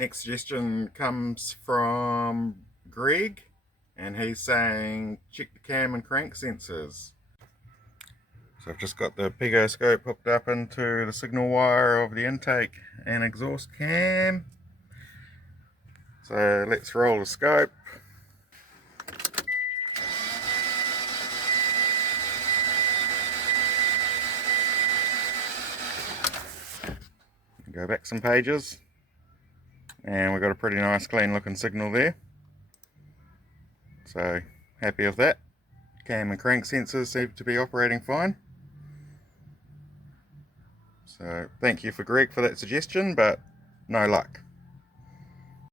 Next suggestion comes from Greg, and he's saying check the cam and crank sensors. So I've just got the pegoscope hooked up into the signal wire of the intake and exhaust cam. So let's roll the scope. Go back some pages, and we've got a pretty nice clean looking signal there. So happy with that. Cam and crank sensors seem to be operating fine. So thank you for Greg for that suggestion, but no luck.